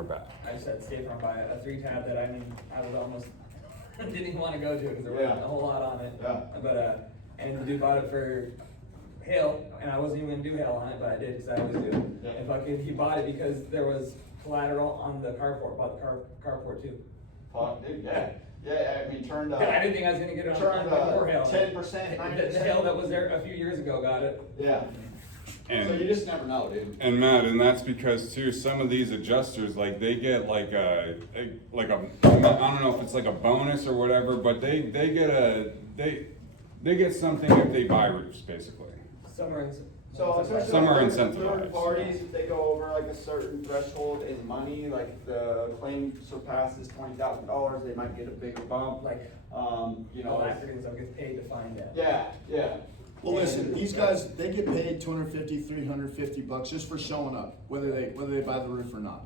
we're back. I just had State Farm buy a 3-tab that I was almost didn't even want to go to because there wasn't a whole lot on it. Yeah. But and the dude bought it for hail, and I wasn't even gonna do hail on it, but I did because I always do. Yeah. And fucking he bought it because there was collateral on the carport. Bought the carport too. Fuck, dude, yeah. Yeah, I mean, turned, I didn't think I was gonna get it on more hail. 10%, The hail that was there a few years ago got it. Yeah. And, So you just never know, dude. and Matt, and that's because too, some of these adjusters, like they get like a, I don't know if it's like a bonus or whatever, but they get something if they buy roofs, basically. So especially Some are like incentivized. third parties, if they go over like a certain threshold in money, like the claim surpasses $20,000, they might get a bigger bump. Like, you know. Africans don't get paid to find that. Yeah, yeah. Well, listen, these guys, they get paid $250, $350 just for showing up, whether they buy the roof or not.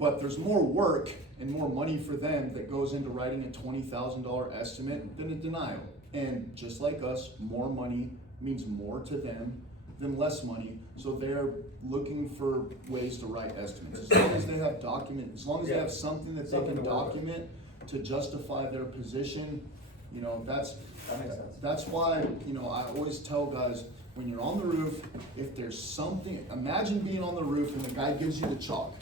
But there's more work and more money for them that goes into writing a $20,000 estimate than a denial. And just like us, more money means more to them than less money. So they're looking for ways to write estimates. As long as they have as long as they have something that they can document to justify their position, you know, That makes sense. that's why, you know, I always tell guys, when you're on the roof, if there's something, imagine being on the roof and the guy gives you the chalk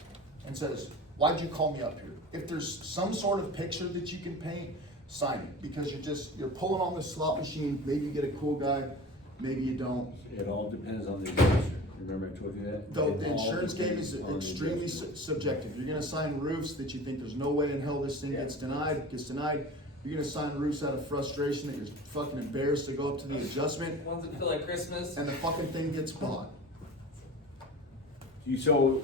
and says, why'd you call me up here? If there's some sort of picture that you can paint, sign it, because you're pulling on the slot machine. Maybe you get a cool guy, maybe you don't. It all depends on the adjuster. Remember I told you that? Though It the all insurance game depends is on the extremely adjuster. subjective. You're gonna sign roofs that you think there's no way in hell this thing gets denied. You're gonna sign roofs out of frustration that you're fucking embarrassed to go up to the adjustment, Ones that feel like Christmas. and the fucking thing gets bought. So,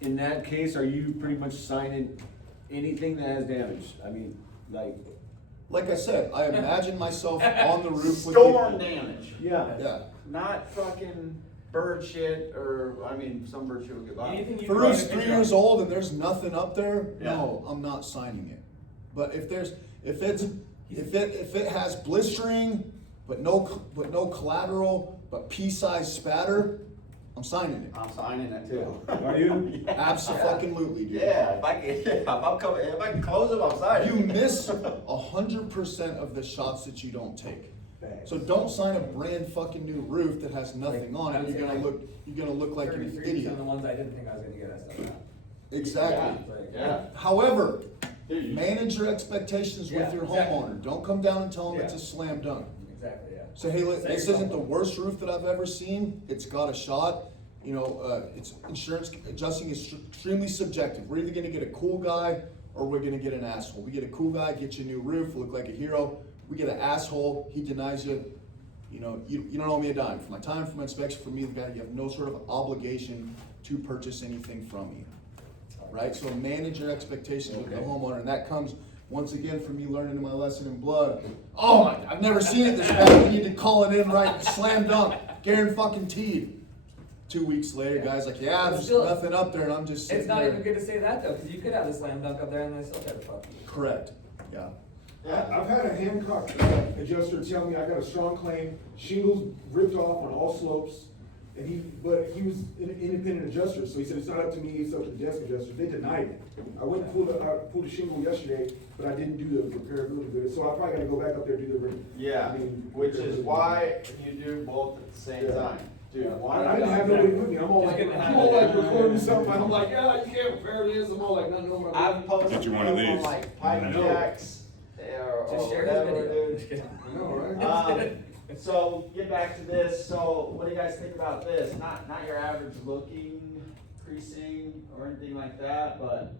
in that case, are you pretty much signing anything that has damage? I mean, Like I said, I imagine myself on the roof with Storm people. damage. Yeah. Not fucking bird shit, or, I mean, some bird shit will get by. Anything you If the can write roof's a 3 picture years of. old and there's nothing up there, Yeah. no, I'm not signing it. But if it has blistering, but no collateral, but pea-sized spatter, I'm signing it. I'm signing that too. are you? Absolutely, dude. Yeah, if I can close them, I'm signing. You miss 100% of the shots that you don't take. So don't sign a brand fucking new roof that has nothing on it. You're gonna look like an 33% idiot. of the ones I didn't think I was gonna get, I still got. Exactly. Yeah. However, Dude, you- manage your expectations with Yeah, your exactly. homeowner. Don't come down and tell them it's Yeah. a slam dunk. Exactly, yeah. Say, hey, look, Say this yourself. isn't the worst roof that I've ever seen. It's got a shot. You know, it's insurance adjusting is extremely subjective. We're either gonna get a cool guy or we're gonna get an asshole. We get a cool guy, get you a new roof, look like a hero. We get an asshole, he denies you. You know, you don't owe me a dime. For my time, for my inspection, for me, the guy, you have no sort of obligation to purchase anything from me. Right? So manage your expectations with the Okay. homeowner, and that comes once again from me learning my lesson in blood. Oh my, I've never seen it this bad. We need to call it in right, slam dunk, guaranteed. 2 weeks later, guys like, yeah, there's Still- nothing up there, and I'm just sitting It's not there. even good to say that though, because you could have the slam dunk up there and they still try to fuck you. Correct. Yeah. I've had a Hancock adjuster tell me I got a strong claim, shingles ripped off on all slopes, but he was an independent adjuster, so he said it's not up to me, it's up to the desk adjuster. They denied it. I went and pulled a shingle yesterday, but I didn't do the repairability of it, so I probably gotta go back up there and do the. Yeah, which is why you do both at the same time. Dude, why I didn't have nobody with me, I'm all like recording something, I'm like, yeah, you can't repair this, I'm all like, no. I've posted Get you one of them on these. like pipe I know. jacks or Just share his whatever, video. dude. Just kidding. I know, right? So get back to this. So what do you guys think about this? Not your average looking creasing or anything like that, but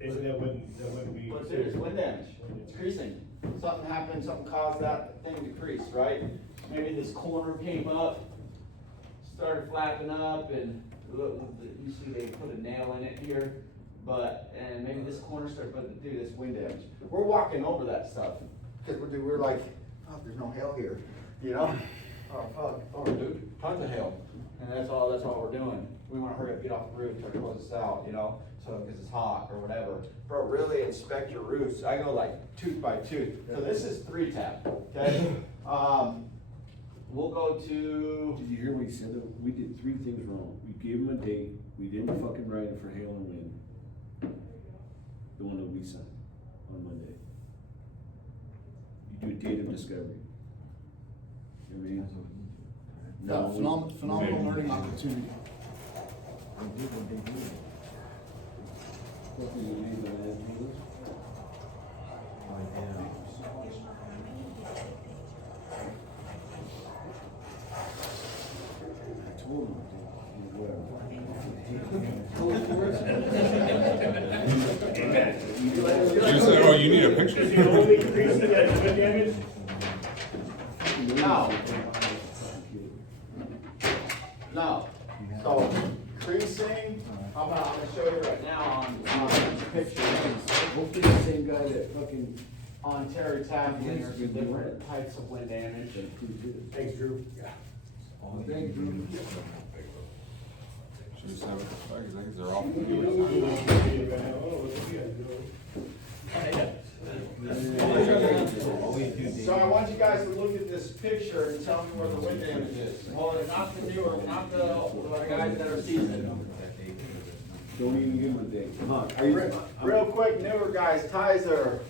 That wouldn't be. what's it? It's wind damage. It's creasing. Something happened. Something caused that thing to crease, right? Maybe this corner came up, started flapping up, and look, you see they put a nail in it here. And maybe this corner started, but dude, this wind damage. We're walking over that stuff because we're like, oh, there's no hail here, you know? Oh fuck, oh dude, tons of hail, and that's all we're doing. We want to hurry up, get off the roof, try to close this out, you know? So because it's hot or whatever. Bro, really inspect your roofs. I go like tooth by tooth. So this is 3-tab, okay? We'll go to. Did you hear what he said? We did 3 things wrong. We gave him a date, we didn't fucking write it for hail and wind. The one that we signed on Monday. You do a date of discovery. You know what I mean? Yeah, phenomenal learning opportunity. I told him, You said, oh, you need a picture. Is the only increase in that wind damage? No. No. So creasing, I'm gonna show you right now on the picture. hopefully the same guy that fucking. On Terry Taplin, there's different types of wind damage. Thanks, Drew. Thank you. Should we start with the flag? I think they're all. So I want you guys to look at this picture and tell me where the wind damage is. Well, not the newer, not the guys that are seasoned. Don't even give him a date, come on. Real quick, newer guys, Tizer,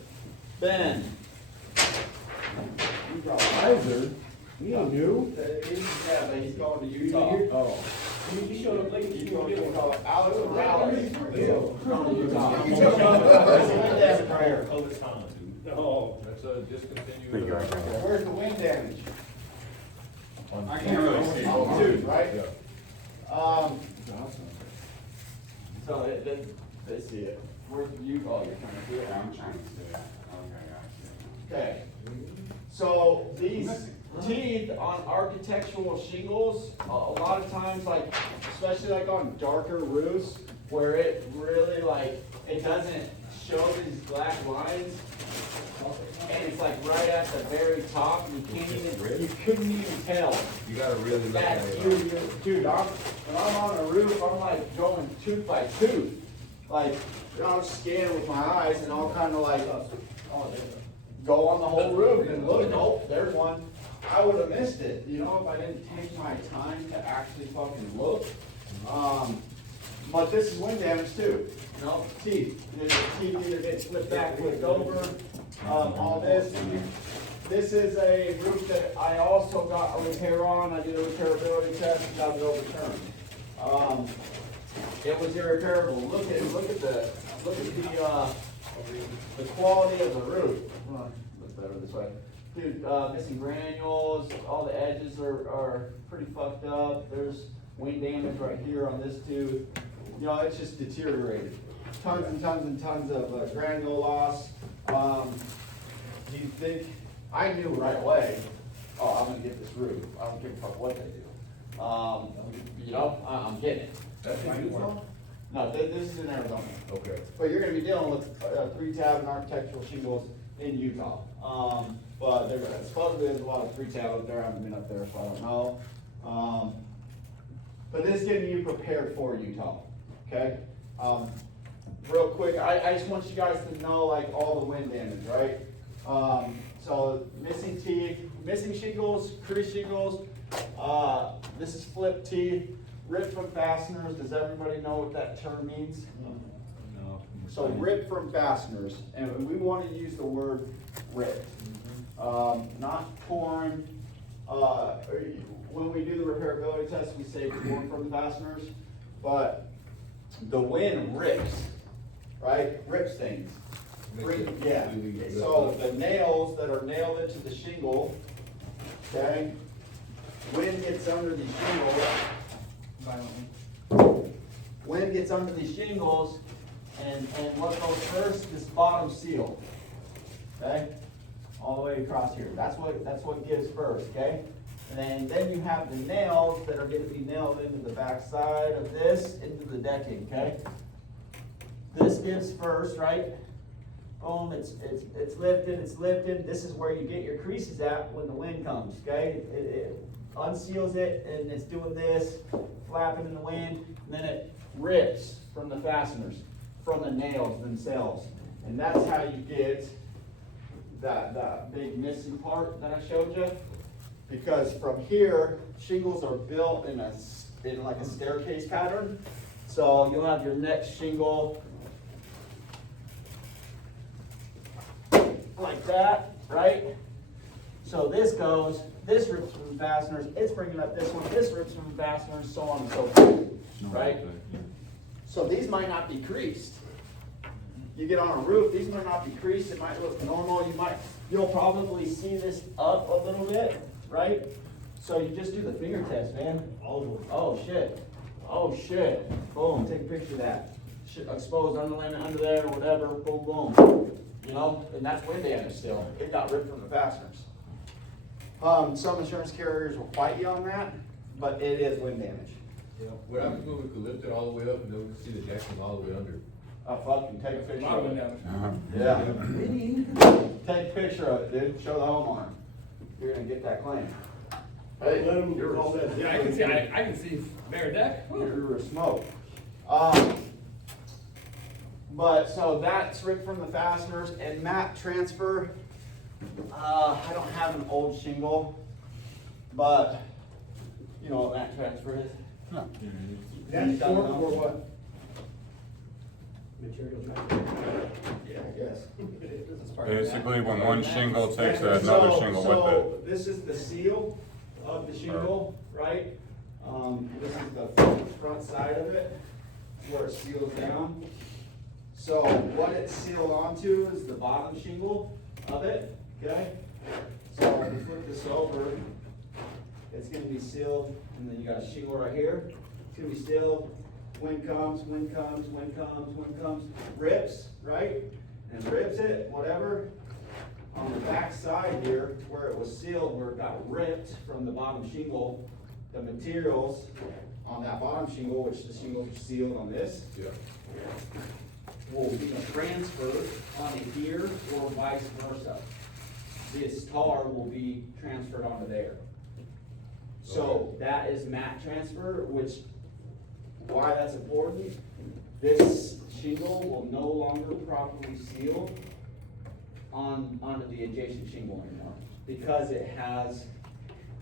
Ben. Kaiser, he ain't new. Yeah, but he's going to Utah. Oh. You showed up late. He's going to Utah. Alex Morales. Going to Utah. You There's a wind damage right here. No. That's a discontinued. Where's the wind damage? I can't really see. On two, right? Yeah. So they see it. Where's Utah? You're trying to do it. Yeah, I'm trying to see it. Okay, Okay. So these teeth on architectural shingles, a lot of times, like, especially like on darker roofs, where it really like, it doesn't show these black lines, and it's like right at the very top, you couldn't even tell. You gotta really look That, at it. dude, when I'm on a roof, I'm like going tooth by tooth. Like, I'm scanning with my eyes and I'll kind of like, go on the whole roof and look, oh, there's one. I would have missed it, you know, if I didn't take my time to actually fucking look. But this is wind damage too, you know, teeth. The teeth either get flipped back, flipped over, all this. This is a roof that I also got a repair on. I did a repairability test and got it overturned. It was irreparable. Look at the quality of the roof. Looks better this way. Dude, missing granules, all the edges are pretty fucked up. There's wind damage right here on this tooth. You know, it's just deteriorated. Tons and tons and tons of granule loss. You think, I knew right away, oh, I'm gonna get this roof. I don't give a fuck what they do. You know, I'm getting it. That's in Utah? No, this is in Arizona. Okay. But you're gonna be dealing with 3-tab and architectural shingles in Utah. But supposedly there's a lot of 3-tab up there. I haven't been up there, so I don't know. But this is getting you prepared for Utah, okay? Real quick, I just want you guys to know like all the wind damage, right? So missing teeth, missing shingles, crease shingles. This is flipped teeth, ripped from fasteners. Does everybody know what that term means? No. So ripped from fasteners, and we want to use the word ripped, not torn. When we do the repairability test, we say torn from the fasteners, but the wind rips, right? Rips things. Yeah. So the nails that are nailed into the shingle, okay? Wind gets under these shingles. Wind gets under these shingles, and what goes first? This bottom seal, okay? All the way across here. That's what gives first, okay? And then you have the nails that are going to be nailed into the back side of this, into the decking, okay? This gives first, right? Boom, it's lifted. This is where you get your creases at when the wind comes, okay? It unseals it, and it's doing this, flapping in the wind, and then it rips from the fasteners, from the nails themselves. And that's how you get that big missing part that I showed you. Because from here, shingles are built in like a staircase pattern. So you'll have your next shingle, like that, right? So this goes, this rips from the fasteners, it's bringing up this one, this rips from the fasteners, so on and so forth, right? So these might not be creased. You get on a roof, these might not be creased, it might look normal, you'll probably see this up a little bit, right? So you just do the finger test, man. Oh shit, oh shit, boom, take a picture of that. Exposed underlayment under there or whatever, boom, boom. You know, and that's wind damage still, it got ripped from the fasteners. Some insurance carriers will fight you on that, but it is wind damage. What happens when we could lift it all the way up and then we can see the decking all the way under? Fucking take a picture Lot of of wind it. damage. Yeah. Take a picture of it, dude, show the homeowner. You're gonna get that claim. Hey, Let 'em you're call that. Yeah, I can see bare deck. Woo. You're a smoke. But, so that's ripped from the fasteners, and mat transfer, I don't have an old shingle, but, you know what mat transfer is? That's short or what? Materials. Yeah, I guess. That's part of that. Basically, when one shingle takes So- another shingle with it. So, this is the seal of the shingle, right? This is the front side of it, where it seals down. So what it's sealed onto is the bottom shingle of it, okay? So if you flip this over, it's gonna be sealed, and then you got a shingle right here. It's gonna be sealed, wind comes, wind comes, wind comes, wind comes, rips, right? And rips it, whatever. On the back side here, where it was sealed, where it got ripped from the bottom shingle, the materials on that bottom shingle, which the shingles are sealed on this, will be transferred onto here or vice versa. This tar will be transferred onto there. So that is mat transfer, which, why that's important, this shingle will no longer properly seal onto the adjacent shingle anymore, because it has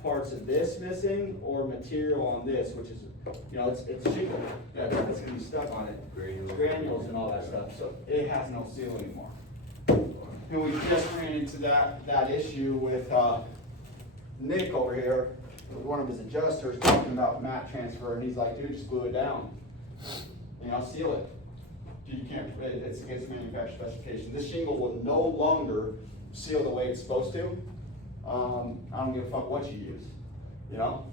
parts of this missing or material on this, which is, you know, it's shingle, it's gonna be stuck on it, granules and all that stuff, so it has no seal anymore. And we just ran into that issue with, Nick over here, with one of his adjusters talking about mat transfer, and he's like, dude, just glue it down. You know, seal it. You can't, it's against manufacturer specification. This shingle will no longer seal the way it's supposed to. I don't give a fuck what you use, you know?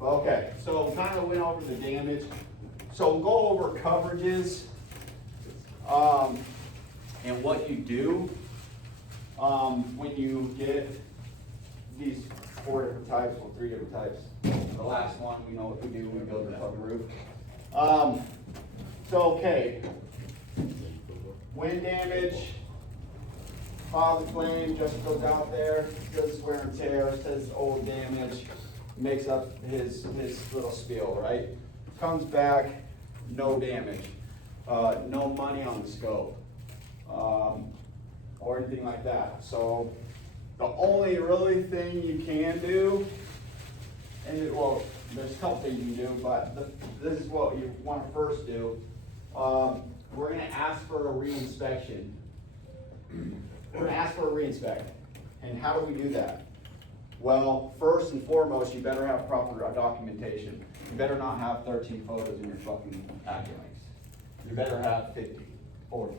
Okay, so kind of went over the damage. So we'll go over coverages, and what you do, when you get these 4 different types, or 3 different types. The last one, we know what we do, we build a fucking roof. So, okay. Wind damage, file the claim, just goes out there, does wear and tear, says old damage, makes up his little spiel, right? Comes back, no damage, no money on the scope, or anything like that. So the only really thing you can do, and well, there's a couple things you can do, but this is what you want to first do. We're gonna ask for a reinspection. We're gonna ask for a reinspection. And how do we do that? Well, first and foremost, you better have proper documentation. You better not have 13 photos in your fucking Acculinks. You better have 50 or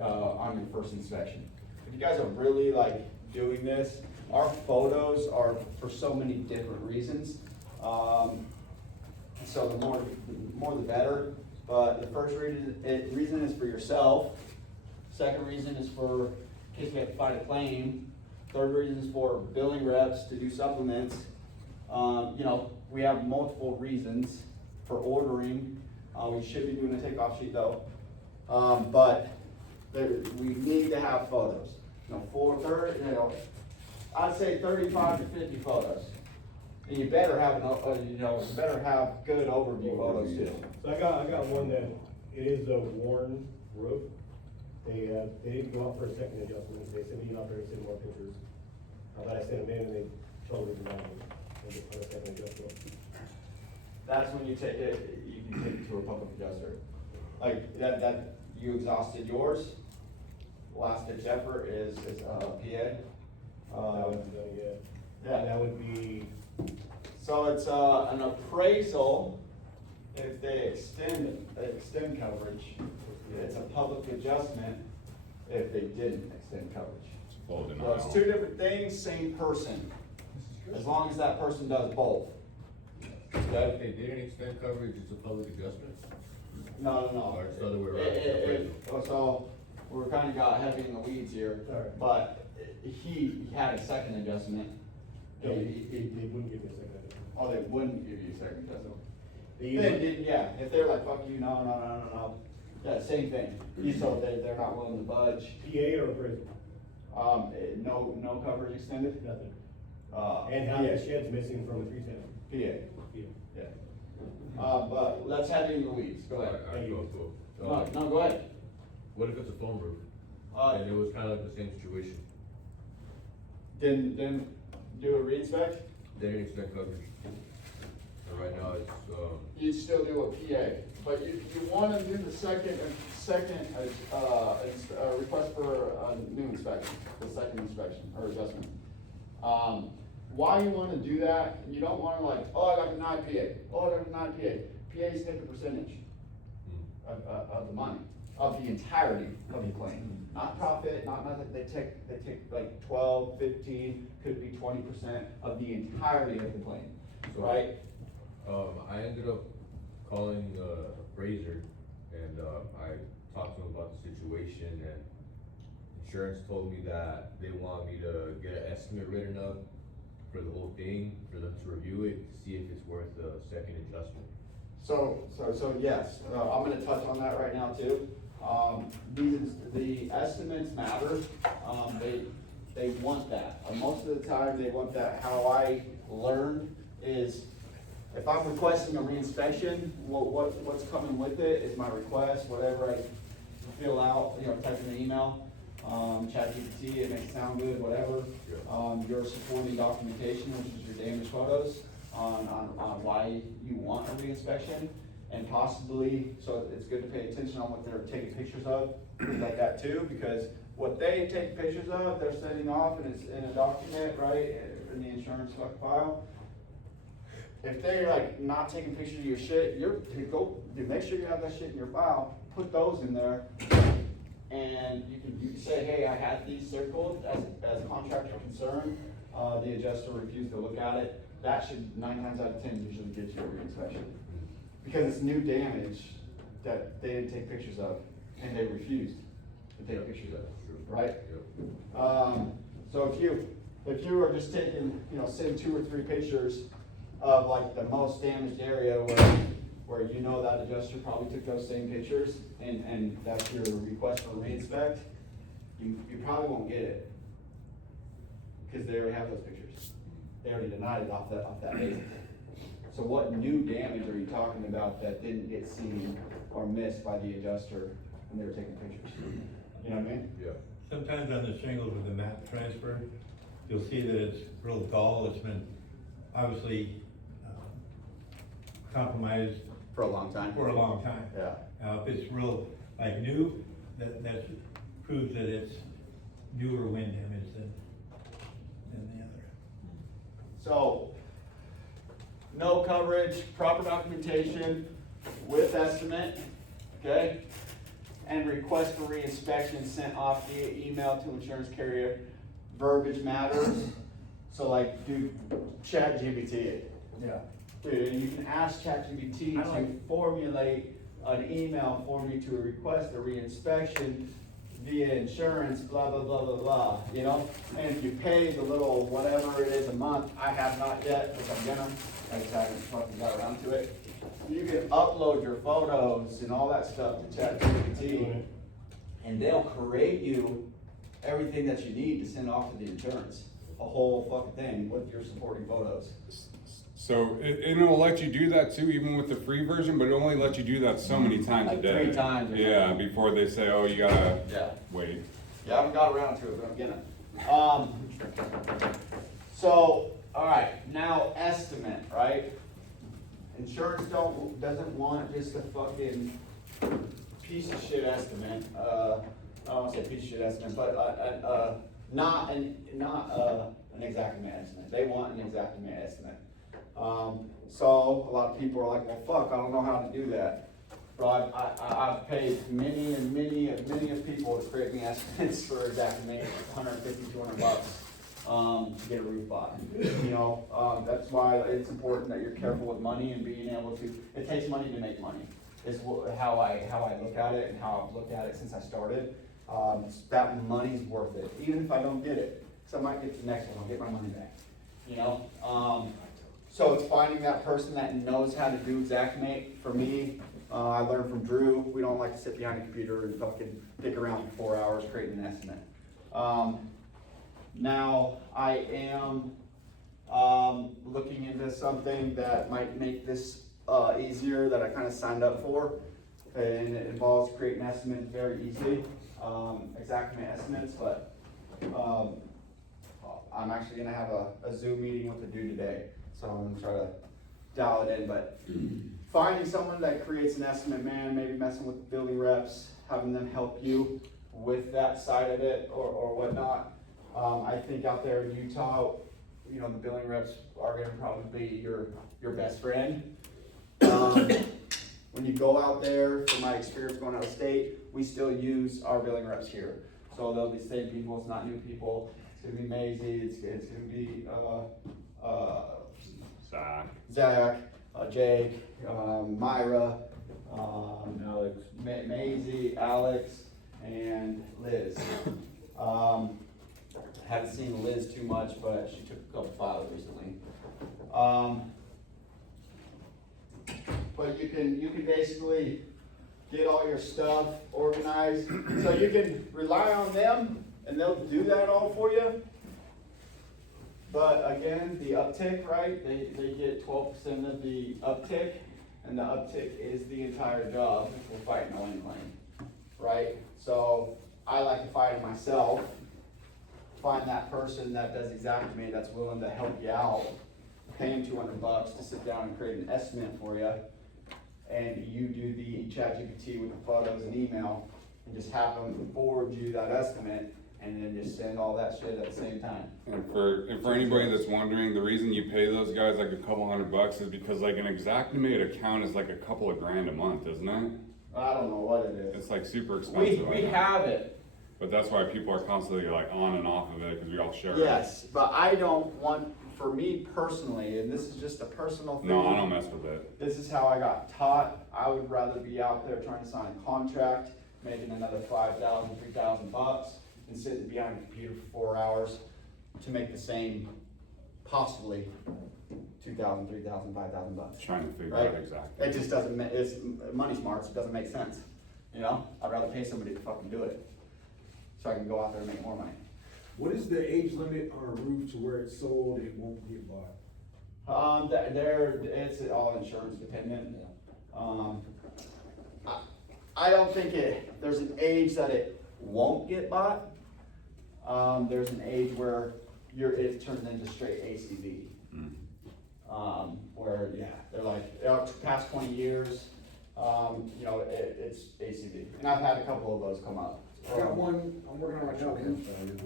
on your first inspection. If you guys are really like doing this, our photos are for so many different reasons. So the more the better. But the first reason is for yourself. Second reason is for in case we have to fight a claim. Third reason is for billing reps to do supplements. You know, we have multiple reasons for ordering. We should be doing a takeoff sheet though. But we need to have photos. You know, I'd say 35 to 50 photos. And you better have, you better have good overview photos too. So I got one that, it is a worn roof. They didn't go out for a second adjustment, they sent me out there and sent more pictures. But I sent them in and they totally denied me, and just put a second adjustment. That's when you take it, you can take it to a public adjuster. Like, that you exhausted yours, last ditch effort is PA. That one's done yet. Yeah. That would be, So it's an appraisal if they extend coverage. It's a public adjustment if they didn't extend coverage. It's full So denial. it's two different things, same person, as long as that person does both. That if they didn't extend coverage, it's a public adjustment? No, no, no. Or it's the other way around? So, we're kinda got heavy in the weeds here, Alright. but he had a second adjustment. no, they wouldn't give me a second. Oh, they wouldn't give you a second adjustment. They They either- did, yeah, if they're like, fuck you, no, yeah, same thing. So they're not willing to budge, PA or appraisal? no coverage extended, Nothing. PA. And how the shed's missing from the tree stand? PA, Yeah. yeah. But let's head in the weeds, go ahead. Alright, go. No, go ahead. What if it's a foam roof? Uh, And it was kinda like the same situation? Didn't do a re-inspect? They didn't extend coverage. And right now it's, You'd still do a PA, but you wanna do the second request for a new inspection, the second inspection or adjustment. Why you wanna do that, you don't wanna like, oh, I got denied PA, I got denied PA. PA's take a percentage of the money, of the entirety of the claim. Not profit, not nothing, they take like 12, 15, could be 20% of the entirety of the claim, right? I ended up calling the appraiser and, I talked to him about the situation and insurance told me that they want me to get an estimate written up for the whole thing, for them to review it, to see if it's worth a second adjustment. So yes, I'm gonna touch on that right now too. The estimates matter, they want that. Most of the time, they want that. How I learn is, if I'm requesting a reinspection, what's coming with it is my request, whatever I fill out, type in an email, ChatGPT, it makes it sound good, whatever. Your supporting documentation, which is your damaged photos, on why you want a reinspection, and possibly, so it's good to pay attention on what they're taking pictures of, things like that too, because what they take pictures of, they're sending off, and it's in a document, right, in the insurance file. If they're like not taking pictures of your shit, make sure you have that shit in your file, put those in there, and you can say, hey, I had these circled as a contractor concern, the adjuster refused to look at it. That should 9 times out of 10 usually get you a reinspection. Because it's new damage that they didn't take pictures of, and they refused to take pictures of, right? So if you are just taking, send 2 or 3 pictures of like the most damaged area where you know that adjuster probably took those same pictures, and that's your request for reinspect, you probably won't get it. Because they already have those pictures. They already denied it off that basis. So what new damage are you talking about that didn't get seen or missed by the adjuster when they were taking pictures? You know what I mean? Yeah. Sometimes on the shingles with the mat transfer, you'll see that it's real dull, it's been obviously compromised For a long time. for a long time. Yeah. Now, if it's real, like new, that proves that it's newer wind damage than the other. So, no coverage, proper documentation with estimate, okay? And request for reinspection sent off via email to insurance carrier. Verbiage matters, so like, do ChatGPT it. Yeah. Dude, and you can ask ChatGPT to formulate an email for me to request a reinspection via insurance, blah, blah, blah, blah, blah, And if you pay the little whatever it is a month, I have not yet, which I'm gonna, I just haven't fucking got around to it. You can upload your photos and all that stuff to ChatGPT, and they'll create you everything that you need to send off to the insurance. A whole fucking thing with your supporting photos. So it will let you do that too, even with the free version, but it only lets you do that so many times a Like day. 3 times or Yeah, something. before they say, oh, you gotta Yeah. wait. Yeah, I haven't got around to it, but I'm gonna. So, alright, now estimate, right? Insurance doesn't want just a fucking piece of shit estimate. I don't wanna say piece of shit estimate, but, not an exact estimate. They want an exact estimate. So a lot of people are like, well, fuck, I don't know how to do that. Bro, I've paid many of people to create me estimates for exact maintenance, $150, $200, to get a roof bought. You know, that's why it's important that you're careful with money and being able to, it takes money to make money, is how I look at it and how I've looked at it since I started. That money's worth it, even if I don't get it, because I might get the next one, I'll get my money back, you know? So it's finding that person that knows how to do Xactimate. For me, I learned from Drew, we don't like to sit behind a computer and fucking dick around for 4 hours creating an estimate. Now, I am looking into something that might make this easier that I kind of signed up for. And it involves creating estimates very easily, Xactimate estimates, but I'm actually gonna have a Zoom meeting with the dude today. So I'm gonna try to dial it in, but finding someone that creates an estimate, man, maybe messing with building reps, having them help you with that side of it or whatnot. I think out there in Utah, you know, the billing reps are gonna probably be your best friend. When you go out there, from my experience going out of state, we still use our billing reps here. So they'll be the same people, it's not new people. It's gonna be Maisie, it's gonna be Zach, Jake, Myra, Alex. Maisie, Alex, and Liz. Haven't seen Liz too much, but she took a couple files recently. But you can basically get all your stuff organized, so you can rely on them, and they'll do that all for you. But again, the uptick, right? They get 12% of the uptick, and the uptick is the entire job if we're fighting a lane, right? So I like to fight it myself. Find that person that does Xactimate that's willing to help you out, pay him $200 to sit down and create an estimate for you, and you do the ChatGPT with the photos and email, and just have them forward you that estimate, and then just send all that shit at the same time. And for anybody that's wondering, the reason you pay those guys like a couple $100 is because like an Xactimate account is like a couple of grand a month, isn't it? I don't know what it is. It's like super expensive. We have it. But that's why people are constantly like on and off of it, because we all share it. Yes, but I don't want, for me personally, and this is just a personal thing. No, I don't mess with it. This is how I got taught. I would rather be out there trying to sign a contract, making another $5,000, $3,000, and sitting behind a computer for 4 hours to make the same, possibly $2,000, $3,000, $5,000. Trying to figure Right? out exactly. It just doesn't. It's money smarts. It doesn't make sense. You know, I'd rather pay somebody to fucking do it, so I can go out there and make more money. What is the age limit on a roof to where it's sold, it won't get bought? It's all insurance dependent. I don't think there's an age that it won't get bought. There's an age where it turns into straight ACV. Where, yeah, they're like, past 20 years, you know, it's ACV. And I've had a couple of those come up. I got one I'm working on right now, it was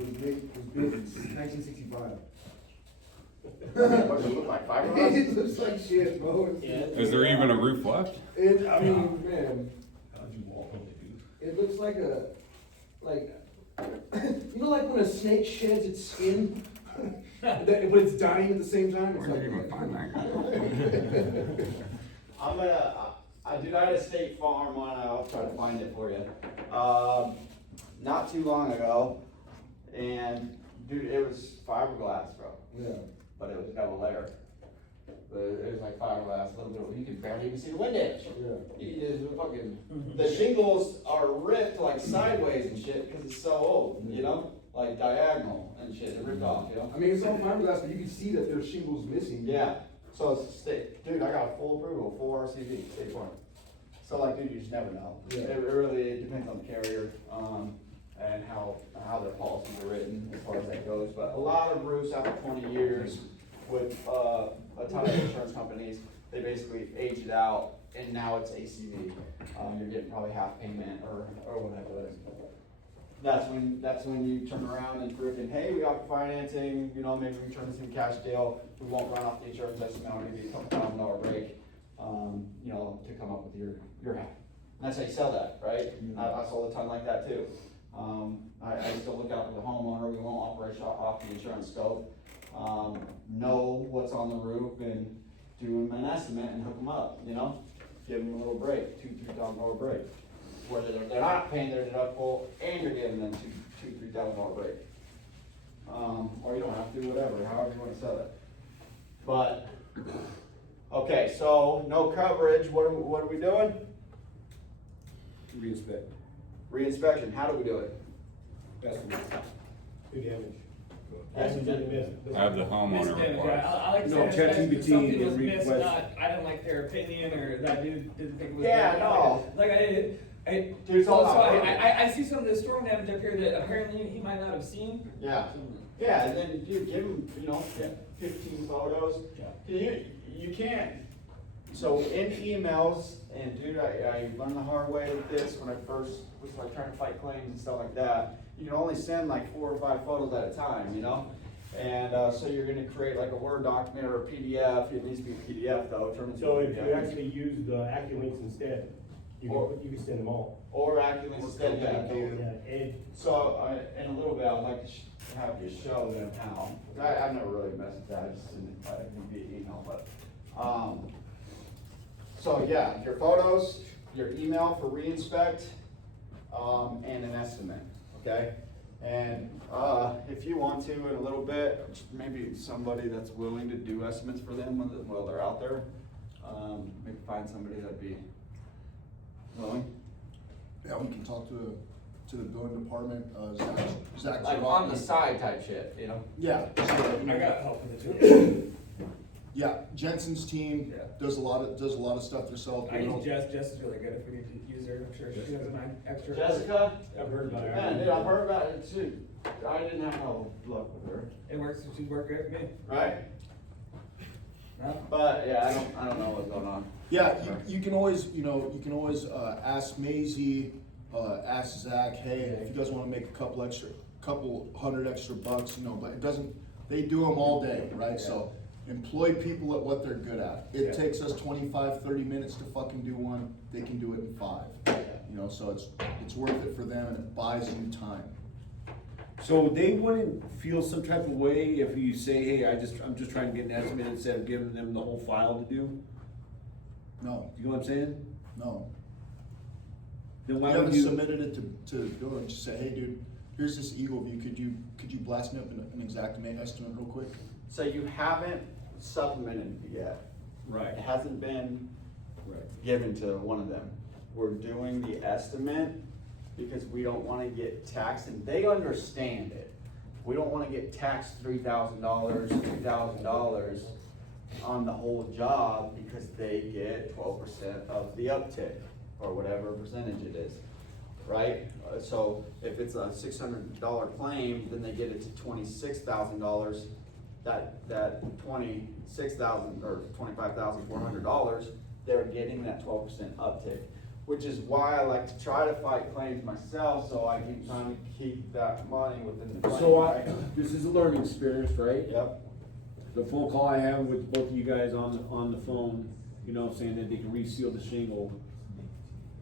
built in 1965. What does it look like, It fiberglass? looks like shit, bro. Is there even a roof left? I mean, man, How'd you walk on it, dude? it looks like you know, like when a snake sheds its skin, but it's dying at the same time? It's Where did you even like, find that guy? I did at a State Farm one, I'll try to find it for you. Not too long ago, and dude, it was fiberglass, bro. yeah. But it was double layer. But it was like fiberglass, a little bit, you could barely even see the wind edge. Yeah. You just fucking, the shingles are ripped like sideways and shit, cause it's so old, you know? Like diagonal and shit, it ripped off, you know? I mean, it's all fiberglass, but you can see that there's shingles missing. Yeah, so it's state, dude, I got a full approval, full RCV, State Farm. So like, dude, you just never know. Yeah. It really depends on the carrier, and how their policies are written as far as that goes. But a lot of roofs after 20 years with, a ton of insurance companies, they basically age it out, and now it's ACV. You're getting probably half payment or whatever it is. that's when you turn around and freaking, hey, we got financing, you know, maybe we turn this into cash deal, we won't run off the insurance estimate, I'll give you a $2,000 break, you know, to come up with your half. And that's how you sell that, right? I sold a ton like that too. I still look out for the homeowner, we won't operate off the insurance scope, know what's on the roof and do them an estimate and hook them up, you know? Give them a little break, $2,000-$3,000 break. Whether they're not paying their deductible and you're giving them $2,000-$3,000 break. Or you don't have to, whatever, however you wanna sell it. But, okay, so no coverage, what are we doing? Reinspect. Reinspection, how do we do it? Estimate. Do damage. Estimate. I have the Missed homeowner damage, report. I like to No, say that ChatGPT something was and missed, request. not, I didn't like their opinion, or that dude didn't think it was. Yeah, good. no. Like I did, Dude, it's all so about I see some of the storm damage up here that apparently he might not have seen. Yeah, yeah, and then you give them, you know, 15 photos. You can't, so in emails, and dude, I learned the hard way with this when I first was like trying to fight claims and stuff like that. You can only send like 4 or 5 photos at a time, you know? And so you're gonna create like a Word document or a PDF, it needs to be a PDF though, turn it into So a if you PDF. actually use the AccuLinks instead, you can send them all. Or AccuLynx instead, yeah. Yeah, and So, in a little bit, I'd like to have you show them how. I've never really messed with that, I just send it via email, but, so yeah, your photos, your email for reinspect, and an estimate, okay? And, if you want to, in a little bit, maybe somebody that's willing to do estimates for them while they're out there, maybe find somebody that'd be willing. Yeah, we can talk to the building department, Zach. Like on the side type shit, you know? Yeah. I got help with it too. Yeah, Jensen's team Yeah. does a lot of stuff themselves. I use Jess is really good if we need to use her, I'm sure she has an extra. Jessica? I've heard about it. Yeah, dude, I've heard about it too. I didn't have no luck with her, It works, she's worked great for me. right? No? But yeah, I don't know what's going on. Yeah, you can always, ask Maisie, ask Zach, hey, if you guys wanna make a couple hundred extra bucks, but it doesn't, they do them all day, right? So employ people at what they're good at. It takes us 25, 30 minutes to fucking do one, they can do it in 5. So it's worth it for them and it buys you time. So they wouldn't feel some type of way if you say, hey, I'm just trying to get an estimate instead of giving them the whole file to do? No, You know what I'm saying? no. Then You why haven't would you? submitted it to the builder and just say, hey dude, here's this Eagle view, could you blast me up an exact estimate real quick? So you haven't supplemented it yet. Right. It hasn't been Right. given to one of them. We're doing the estimate because we don't wanna get taxed, and they understand it. We don't wanna get taxed $3,000, $2,000 on the whole job because they get 12% of the uptick, or whatever percentage it is, right? So if it's a $600 claim, then they get it to $26,000. That 26,000 or $25,400, they're getting that 12% uptick, which is why I like to try to fight claims myself, so I keep trying to keep that money within the claim. So right? this is a learning experience, right? Yep. The phone call I have with both of you guys on the phone, saying that they can reseal the shingle.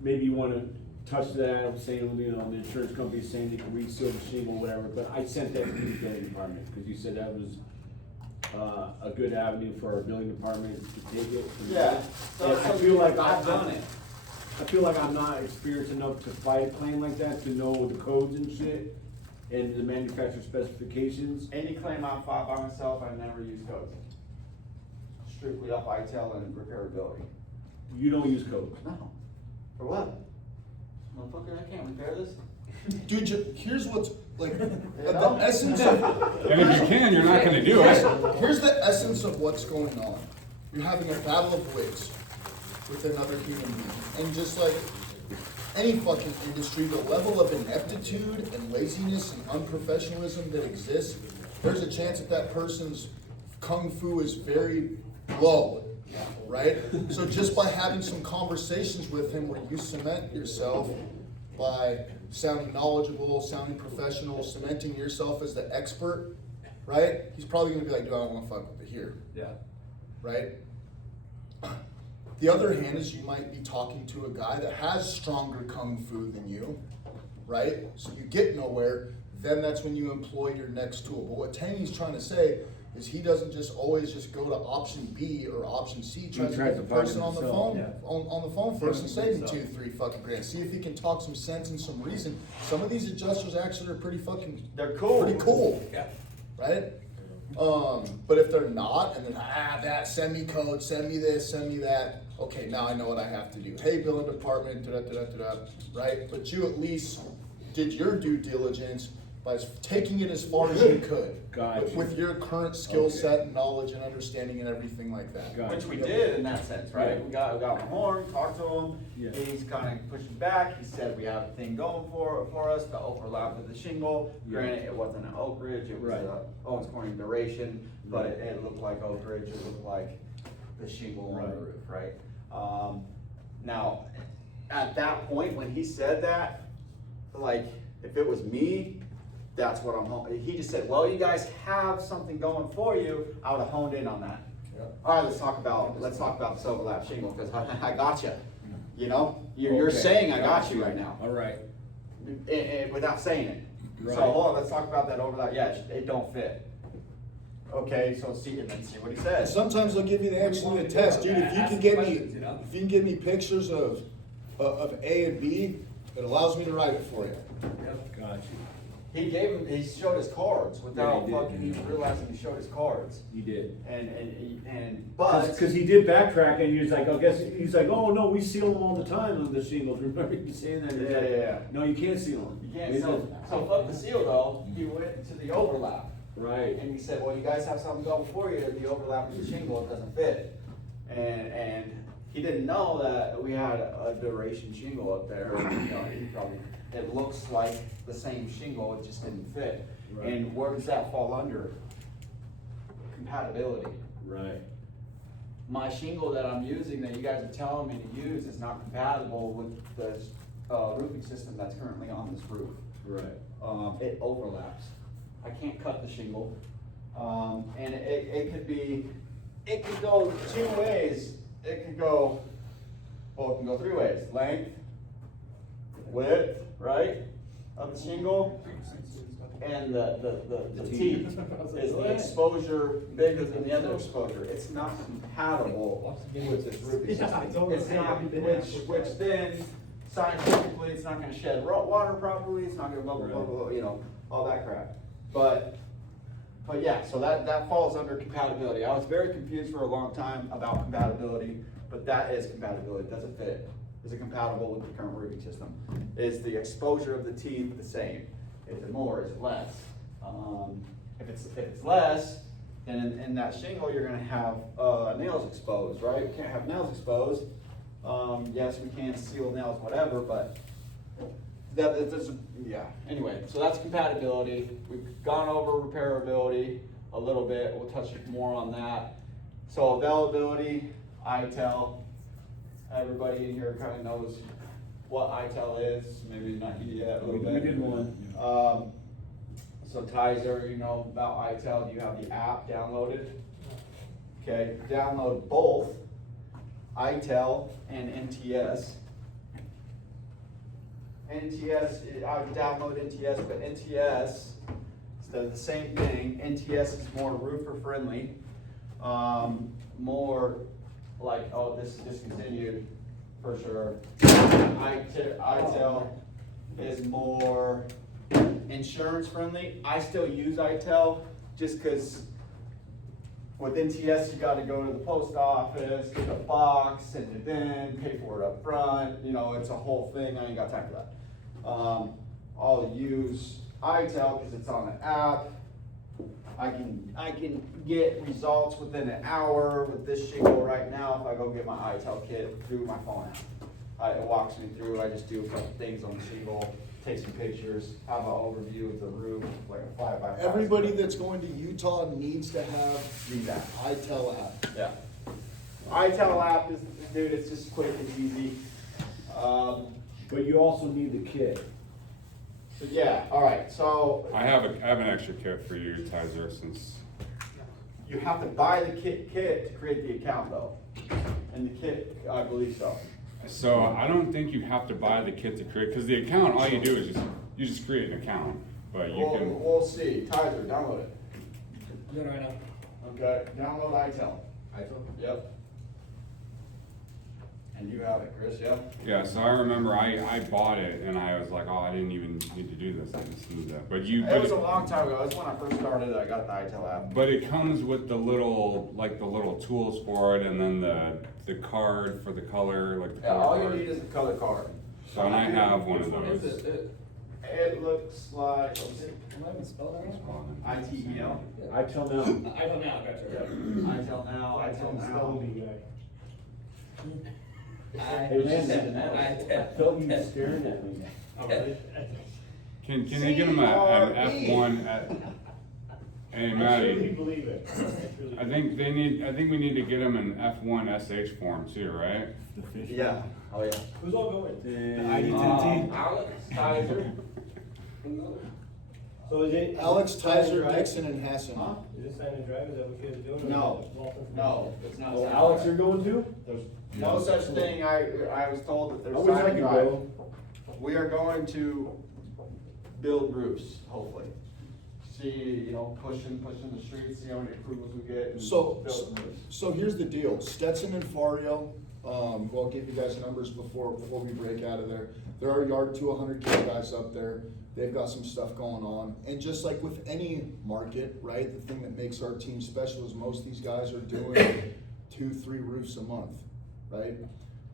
Maybe you wanna touch that, saying, the insurance company is saying they can reseal the shingle, whatever, but I sent that to the building department, cause you said that was a good avenue for our building department to take it. Yeah. And I feel like I've done it. I feel like I'm not experienced enough to fight a claim like that, to know the codes and shit, and the manufacturer specifications. Any claim I file by myself, I never use codes. Strictly off ITEL and repairability. You don't use codes. No. For what? Motherfucker, I can't repair this. Dude, here's what's like the know? essence of. And if you can, you're not gonna do it. Here's the essence of what's going on. You're having a battle of wits with another human being, and just like any fucking industry, the level of ineptitude and laziness and unprofessionalism that exists, there's a chance that person's kung fu is very low, right? So just by having some conversations with him where you cement yourself by sounding knowledgeable, sounding professional, cementing yourself as the expert, right? He's probably gonna be like, dude, I don't wanna fuck with it here, Yeah. right? The other hand is you might be talking to a guy that has stronger kung fu than you, right? So you get nowhere, then that's when you employ your next tool. But what Tanguy's trying to say is he doesn't just always just go to option B or option C, he tries to tries get the to find person it on the himself, phone, yeah. on the phone first and save him 2-3 fucking grand. See if he can talk some sense and some reason. Some of these adjusters actually are pretty fucking, They're cool. pretty cool, Yeah. right? But if they're not, and then, that, send me code, send me this, send me that, okay, now I know what I have to do. Hey, billing department, da-da-da-da-da, right? But you at least did your due diligence by taking it as far as you could. Gotcha. With your current skill Okay. set and knowledge and understanding and everything like that. Gotcha. Which we did in that sense, right? Yeah. We got on the horn, talked to him, Yeah. he's kinda pushing back, he said we have a thing going for us, the overlap with the shingle. Yeah. Granted, it wasn't an Oak Ridge, it was Right. a Owens Corning duration, but Right. it looked like Oak Ridge, it looked like the shingle on the Right. roof, right? Now, at that point, when he said that, like, if it was me, that's what I'm home. He just said, well, you guys have something going for you. I would have honed in on that. All right, let's talk about this overlap shingle, because I got you. You know, you're Okay. saying I got you right now, All right. without saying it. Right. So hold on, let's talk about that overlap. Yeah, it don't fit. Okay, so see, and then see what he And says. sometimes they'll give you the actually the test, dude, if you Ask can get questions, me, you know? if you can give me pictures of A and B, it allows me to write it for you. Gotcha. He showed his cards without Yeah, he did. fucking even realizing he showed his cards. You did. But. Cause he did backtrack and he was like, I guess, he's like, oh no, we seal them all the time on the shingles, remember you saying that? He's Yeah, like, yeah, yeah. No, you can't seal them. You can't, so fuck the seal though, he went to the overlap. Right. And he said, well, you guys have something going for you, the overlap with the shingle, it doesn't fit. And he didn't know that we had a duration shingle up there, you know, he probably, it looks like the same shingle, it just didn't fit. Right. And where does that fall under? Compatibility. Right. My shingle that I'm using, that you guys are telling me to use, is not compatible with the roofing system that's currently on this roof. Right. It overlaps. I can't cut the shingle. And it could go 2 ways. It could go, well, it can go 3 ways. Length, width, right, of the shingle, and the teeth. Is the exposure bigger than the other exposure? It's not compatible with this roofing system. It's not, which then scientifically, it's not gonna shed water properly, it's not gonna blah, blah, blah, blah, you know, all that crap. But yeah, so that falls under compatibility. I was very confused for a long time about compatibility, but that is compatibility, it doesn't fit. Is it compatible with the current roofing system? Is the exposure of the teeth the same? Is it more, is it less? If it's less, then in that shingle, you're gonna have, nails exposed, right? We can't have nails exposed. Yes, we can seal nails, whatever, but yeah, anyway, so that's compatibility. We've gone over repairability a little bit, we'll touch more on that. So availability, ITEL, everybody in here kinda knows what ITEL is, maybe not you yet, a little We bit. did one. So Tizer, you know about ITEL, you have the app downloaded. Okay, download both ITEL and NTS. I would download NTS, but NTS, it's the same thing. NTS is more roofer friendly. More like, oh, this is discontinued for sure. ITEL is more insurance friendly. I still use ITEL just because with NTS, you gotta go to the post office, get a box, send it in, pay for it up front. You know, it's a whole thing, I ain't got time for that. I'll use ITEL because it's on the app. I can get results within an hour with this shingle right now if I go get my ITEL kit through my phone app. It walks me through, I just do a couple things on the shingle, take some pictures, have an overview of the roof, like a 5x5. Everybody that's going to Utah needs to have Use that. ITEL app. Yeah. ITEL app is, dude, it's just quick and easy. But you also need the kit. So, yeah, alright, so I have an extra kit for you, Tizer, since, you have to buy the kit to create the account though. And the kit, I believe so. so I don't think you have to buy the kit to create, cause the account, all you do is you just create an account, but you can. We'll see, Tyler, download it. I'm doing it right now. Okay, download iTel. iTunes? Yep. And you have it, Chris, yeah? Yeah, so I remember I bought it and I was like, oh, I didn't even need to do this, I just need that, but you. It was a long time ago, that's when I first started, I got the iTel app. But it comes with the little, like the little tools for it and then the card for the color, like the Yeah, color all you card. need is the color card. So and I have one Which of one is those. it? It looks like, Am I even spelling it right? ITEL. I tell now. I don't know, gotcha. Yep, iTel now, I'm iTel now. slowly, Hey, Landon, I felt you staring at me. Can they get them an F1 at, hey I truly Matty, believe it. I think we need to get them an F1 SH form too, right? Yeah, oh yeah. Who's all going? Alex, Tyler. So is it? Alex, is it sign and Tizer, drive? Dixon, and Hassan. Huh? Is it sign and drive, is that what you guys are doing? or No. is it Walton? No, it's not. Oh, Alex, you're going too? There's no such thing, I was told that I there's wish I sign and could drive. go. We are going to build roofs, hopefully. See, you know, pushing the streets, see how many approvals we get and So, build roofs. so here's the deal, Stetson and Fario, well, I'll give you guys numbers before we break out of there. There are yard to 100K guys up there, they've got some stuff going on, and just like with any market, right, the thing that makes our team special is most of these guys are doing 2-3 roofs a month, right?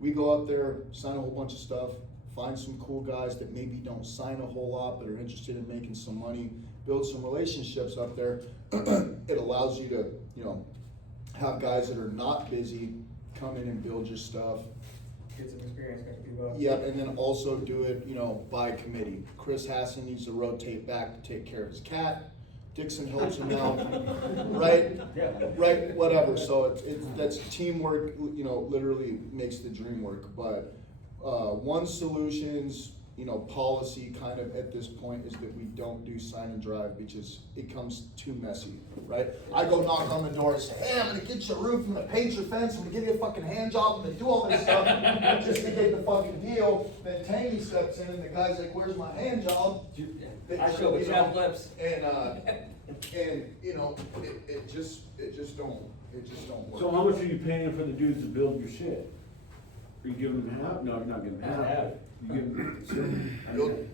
We go up there, sign a whole bunch of stuff, find some cool guys that maybe don't sign a whole lot, but are interested in making some money, build some relationships up there. It allows you to, you know, have guys that are not busy come in and build your stuff. Get some experience, got to do both. Yep, and then also do it, you know, by committee. Chris Hassan needs to rotate back to take care of his cat. Dixon helps him out, right? Yeah. Right, whatever, so that's teamwork, you know, literally makes the dream work, but, One Solutions, you know, policy kind of at this point is that we don't do sign and drive because it comes too messy, right? I go knock on the door and say, hey, I'm gonna get you a roof, I'm gonna paint your fence, I'm gonna give you a fucking hand job, I'm gonna do all this stuff just to get the fucking deal. Then Tanguy steps in and the guy's like, where's my hand job? I show with You know, chapped lips. And, you know, it just don't work. So how much are you paying for the dudes to build your shit? Are you giving them half? No, you're not giving them half. Half. You give them.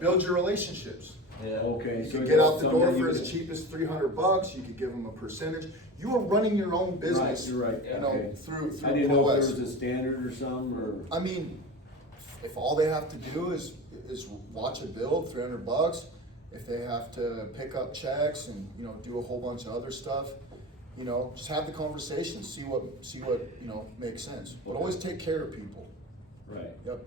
Build your relationships. Yeah. Okay, You so. could get out the something door that you for could- as cheap as $300, you could give them a percentage. You are running your own business. Right, you're right, You know, okay. through I didn't know if West. there was a standard or something, or. I mean, if all they have to do is watch it build, $300. If they have to pick up checks and, you know, do a whole bunch of other stuff, you know, just have the conversation, see what, you know, makes sense. But always take care of people. Right. Yep.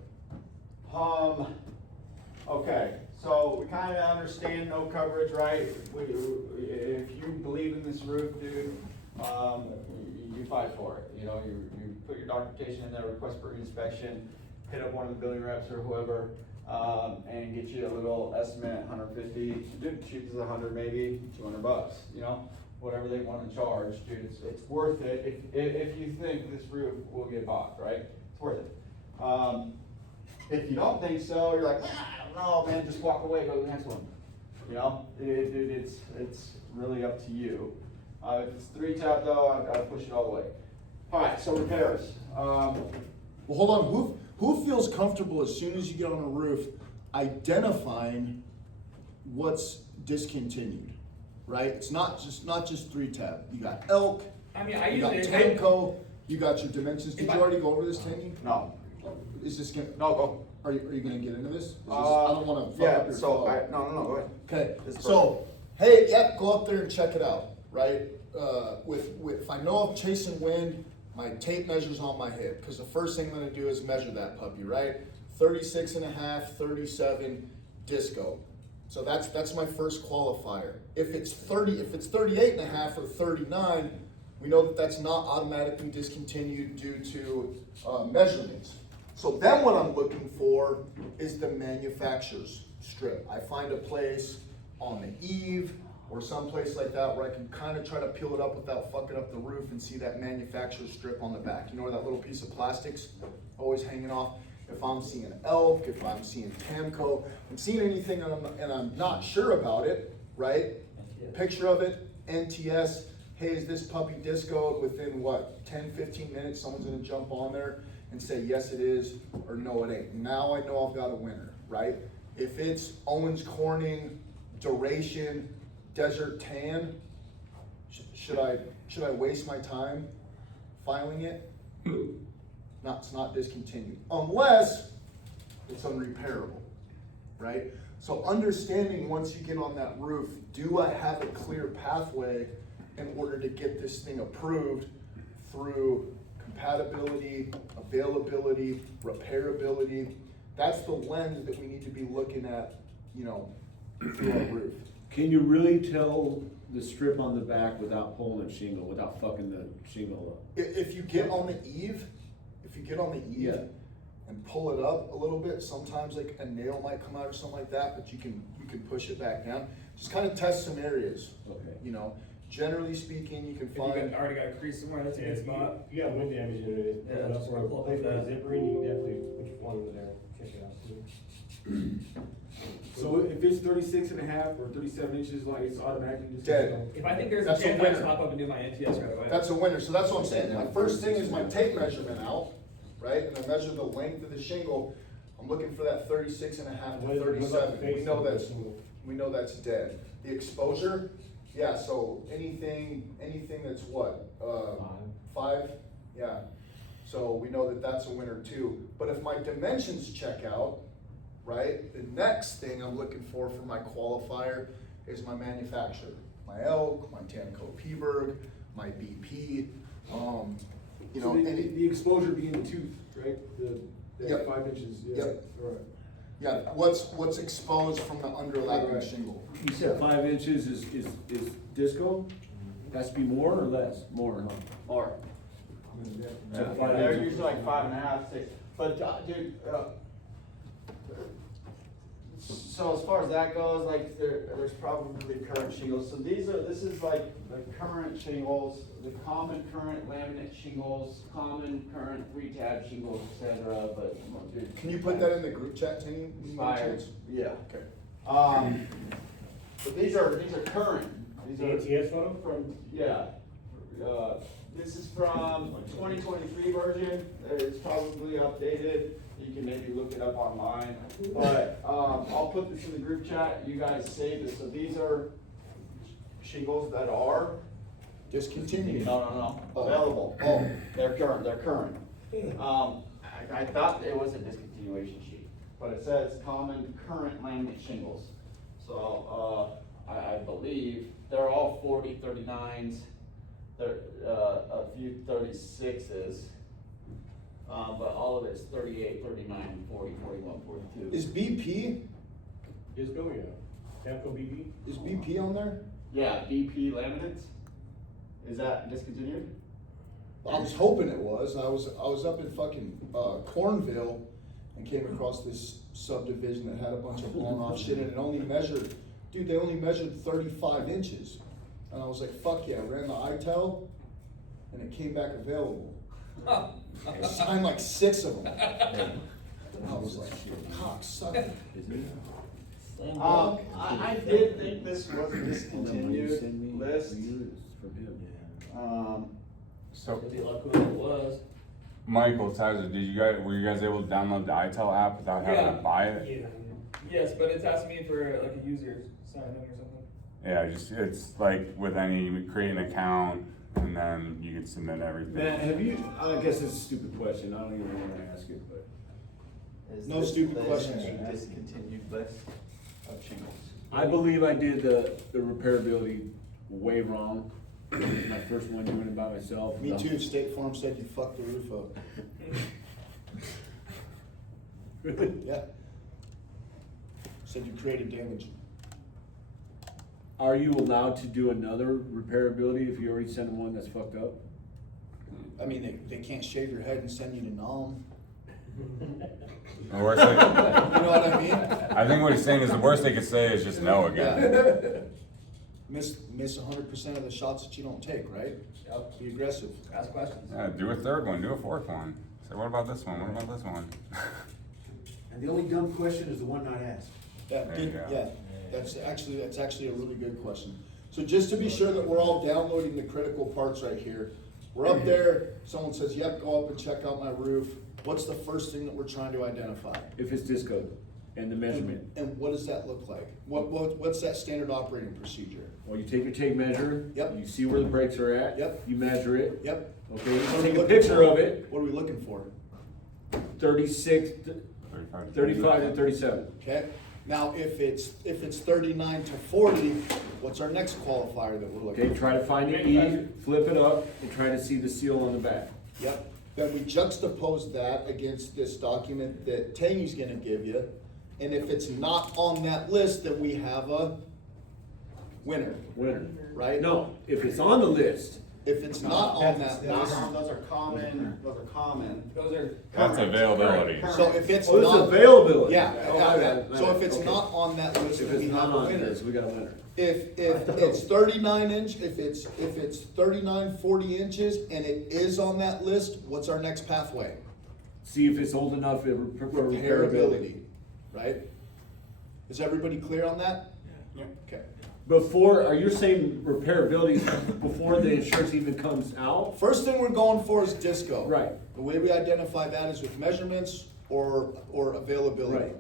Okay, so we kinda understand no coverage, right? If you believe in this roof, dude, you fight for it, you know, you put your documentation in there, request for inspection, hit up one of the building reps or whoever, and get you a little estimate, 150, dude, cheap as 100 maybe, $200, you know? Whatever they wanna charge, dude, it's worth it if you think this roof will get bought, right? It's worth it. If you don't think so, you're like, I don't know, man, just walk away, go to the next one. You know, it's really up to you. If it's 3-tab though, I'd push it all the way. Alright, so repairs. Well, hold on, who feels comfortable as soon as you get on a roof identifying what's discontinued, right? It's not just 3-tab. You got elk, I mean, I you got usually. Tamco, you got your dimensions. Did If you I- already go over this, Tanguy? No, Is this gonna, no, go. are you gonna get into this? Is this? I don't wanna fuck up Yeah, your so, flow. no, go ahead. Okay, It's so, hey, yep, go up there and check it out, right? If I know I'm chasing wind, my tape measure's on my hip, because the first thing I'm gonna do is measure that puppy, right? 36.5, 37, disco. So that's my first qualifier. If it's 38.5 or 39, we know that that's not automatically discontinued due to measurements. So then what I'm looking for is the manufacturer's strip. I find a place on the eave or someplace like that where I can kind of try to peel it up without fucking up the roof and see that manufacturer's strip on the back. You know where that little piece of plastic's always hanging off? If I'm seeing elk, if I'm seeing Tamco, I'm seeing anything and I'm not sure about it, right? Picture of it, NTS, hey, is this puppy discoed? Within what, 10, 15 minutes, someone's gonna jump on there and say, yes it is, or no it ain't. Now I know I've got a winner, right? If it's Owens Corning, Duration, Desert Tan, should I waste my time filing it? It's not discontinued, unless it's unrepairable, right? So understanding once you get on that roof, do I have a clear pathway in order to get this thing approved through compatibility, availability, repairability? That's the lens that we need to be looking at, you know, through our roof. Can you really tell the strip on the back without pulling the shingle, without fucking the shingle up? If you get on the eave, Yeah. and pull it up a little bit, sometimes like a nail might come out or something like that, but you can push it back down. Just kind of test some areas. Okay. You know, generally speaking, you can If you find. already got a crease somewhere, that's a good spot. If you got wind damage in it, Yeah, pull it just up or pull place up where that. it's zipper in, you can definitely put one in there, check it out too. So if it's 36 and a half or 37 inches, like it's automatically just. Dead. If I think there's a That's a chance, I just winner. hop up and do my NTS right away. That's a winner, so that's what I'm saying, my first thing is my tape measurement out, right, and I measure the length of the shingle, I'm looking for that 36 and a half to What about the 37, face we know of the that's, shingle? we know that's dead. The exposure, yeah, so anything that's what, 5, yeah, so we know that that's a winner too. But if my dimensions check out, right, the next thing I'm looking for my qualifier is my manufacturer. My elk, my Tanco Peaberg, my BP, you know, So the, any, the exposure being the tooth, right? The Yep. 5 inches, yeah. Yep. Alright. yeah, what's exposed from the underlapping Right. shingle. You said 5 inches is disco? Has to be more or less? More, huh? Or, So yeah, 5 they're inches. usually like 5.5, 6, but, dude, so as far as that goes, like, there's probably current shingles, so this is like the current shingles, the common current laminate shingles, common current 3-tab shingles, et cetera, but, dude. Can you put that in the group chat, Tinny? Expired, yeah. Okay. But these are current, these The are ATS photo? from, yeah. This is from 2023 version, it's probably updated, you can maybe look it up online. But, I'll put this in the group chat, you guys save this, so these are shingles that are, Discontinued. no, available. Oh, they're current. I thought it was a discontinuation sheet, but it says common current laminate shingles. So, I believe they're all 40, 39s, there, a few 36s. But all of it's 38, 39, 40, 41, 42. Is BP, Disco, yeah. Tamco BB? is BP on there? Yeah, BP laminates. Is that discontinued? I was hoping it was. I was up in fucking Cornville and came across this subdivision that had a bunch of blown off shit and it only measured, dude, they only measured 35 inches. And I was like, fuck yeah, I ran the ITEL and it came back available. I signed like 6 of them. And I was like, cocksucker. I did think this was a discontinued list. So, It'd be like who it was. Michael, Tyler, were you guys able to download the ITEL app without having Yeah. to buy it? Yeah. Yes, but it's asking me for like a user sign in or something. Yeah, it's like with you create an account and then you can submit everything. Matt, have you, I guess it's a stupid question, I don't even want to ask it, but. No stupid questions. A discontinued list of shingles. I believe I did the repairability way wrong. It was my first one doing it by myself. Me too, State Farm said you fucked the roof up. Really? Yeah. Said you created damage. Are you allowed to do another repairability if you already sent them one that's fucked up? I mean, they can't shave your head and send you to Nam. The worst they, You know what I mean? I think what he's saying is the worst they could say is just no again. Miss 100% of the shots that you don't take, right? Yep. Be aggressive. Ask questions. Yeah, do a third one, do a fourth one. Say, what about this one? What about this one? And the only dumb question is the one not asked. Yeah, There you go. yeah, that's actually a really good question. So just to be sure that we're all downloading the critical parts right here, we're up there, someone says, yep, go up and check out my roof. What's the first thing that we're trying to identify? If it's disco and the measurement. And what does that look like? What's that standard operating procedure? Well, you take your tape measure. Yep. You see where the brakes are at. Yep. You measure it. Yep. Okay, you What are we take a looking picture for? of it, What are we looking for? 36, 35 to 37. Okay, now if it's 39 to 40, what's our next qualifier that we're looking Okay, for? try to find the E, flip it up, and try to see the seal on the back. Yep, then we juxtapose that against this document that Tanguy's gonna give you, and if it's not on that list, then we have a winner, Winner. right? No, if it's on the list, If it's not on that list, Those are common, Those are. That's availability. so if it's oh, this is not, availability. yeah, Oh, yeah, my yeah. bad, my So bad. if it's Okay. not on that list, If then we it's have not a on winner. this, we got a winner. If it's 39 inch, if it's 39, 40 inches and it is on that list, what's our next pathway? See if it's old enough for repairability. Repairability, right? Is everybody clear on that? Yeah. Okay. Before, are you saying repairability is before the insurance even comes out? First thing we're going for is disco. Right. The way we identify that is with measurements or availability. Right.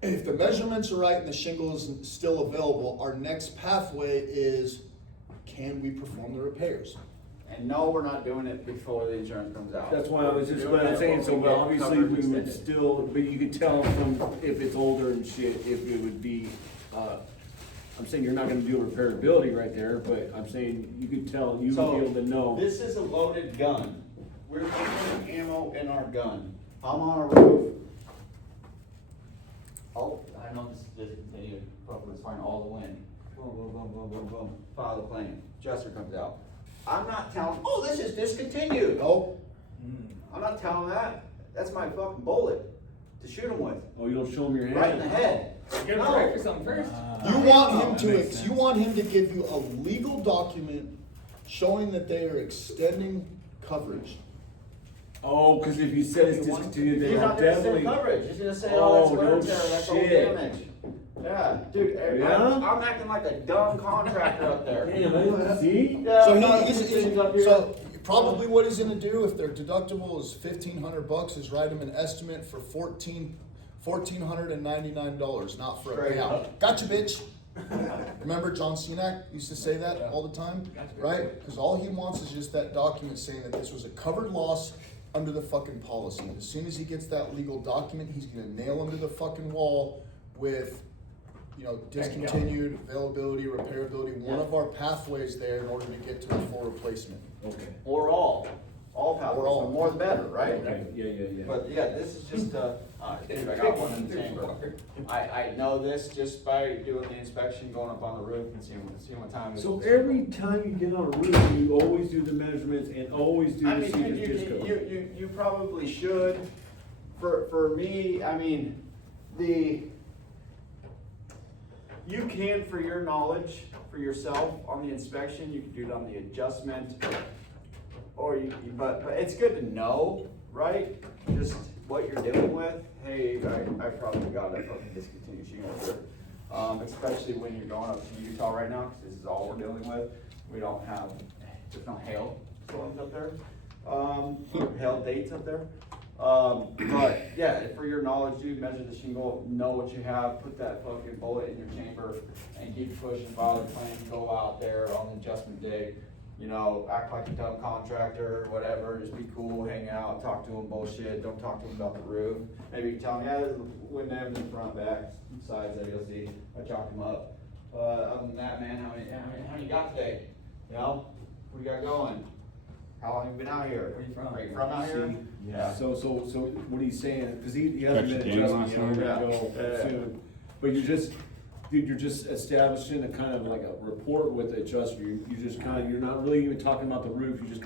If the measurements are right and the shingle is still available, our next pathway is, can we perform the repairs? And no, we're not doing it before the insurance comes out. That's why I was just, We're what doing I'm it saying, when so, we but get obviously coverage we would extended. still, but you could tell from if it's older and shit, if it would be, I'm saying you're not gonna do repairability right there, but I'm saying you could tell, you would be able to know. This is a loaded gun. We're putting ammo in our gun. I'm on a roof. Oh, I know this is discontinued, but let's find all the wind. Boom, boom, boom, boom, boom, boom. File the claim. Adjuster comes out. I'm not telling, oh, this is discontinued. No, I'm not telling that. That's my fucking bullet to shoot him with. Oh, you don't show them your hand? Right in the head. Get him right for something first. you want him to give you a legal document showing that they are extending coverage. Oh, cause if you said it's discontinued, then He's I'll not gonna say definitely. coverage. He's gonna say, oh, that's Oh, wear no and tear, that's old shit. damage. Yeah, dude, Yeah? I'm acting like a dumb contractor up there. Damn, see? Yeah, So I'm not he's putting things up here. so probably what he's gonna do if their deductible is $1,500 is write him an estimate for $1,499, not for a Straight payout. up. Gotcha, bitch. Remember John Cenac used to say that all the time, right? Because all he wants is just that document saying that this was a covered loss under the fucking policy. As soon as he gets that legal document, he's gonna nail him to the fucking wall with, you know, discontinued, availability, repairability, one of our pathways there in order to get to a full replacement. Okay. Or all power, Or all. so more the better, right? Okay, yeah. But yeah, this is just, dude, I got one in the chamber. I know this just by doing the inspection, going up on the roof and seeing what time it is. So every time you get on a roof, you always do the measurements and always do I the mean, secret disco. you probably should. For me, I mean, you can, for your knowledge, for yourself, on the inspection, you can do it on the adjustment. Or but it's good to know, right? Just what you're dealing with. Hey, I probably got a fucking discontinued shingle here. Especially when you're going up to Utah right now, because this is all we're dealing with. There's no hail storms up there. Hail dates up there. But yeah, for your knowledge, dude, measure the shingle, know what you have, put that fucking bullet in your chamber, and keep pushing, file the claim, go out there on the adjustment day. You know, act like a dumb contractor or whatever, just be cool, hang out, talk to them bullshit, don't talk to them about the roof. Maybe you can tell them, yeah, there's wind damage in front, back, sides that you'll see, I chalk them up. Other than that, man, how many you got today? You know, what do you got going? How long have you been out here? Where you from? Are you from out here? Yeah. So what he's saying, cause he hasn't been Catch the game adjusting last yet, we're night? gonna go Yeah. soon. But you're just establishing a kind of like a rapport with the adjuster, you're just kinda, you're not really even talking about the roof, you're just kinda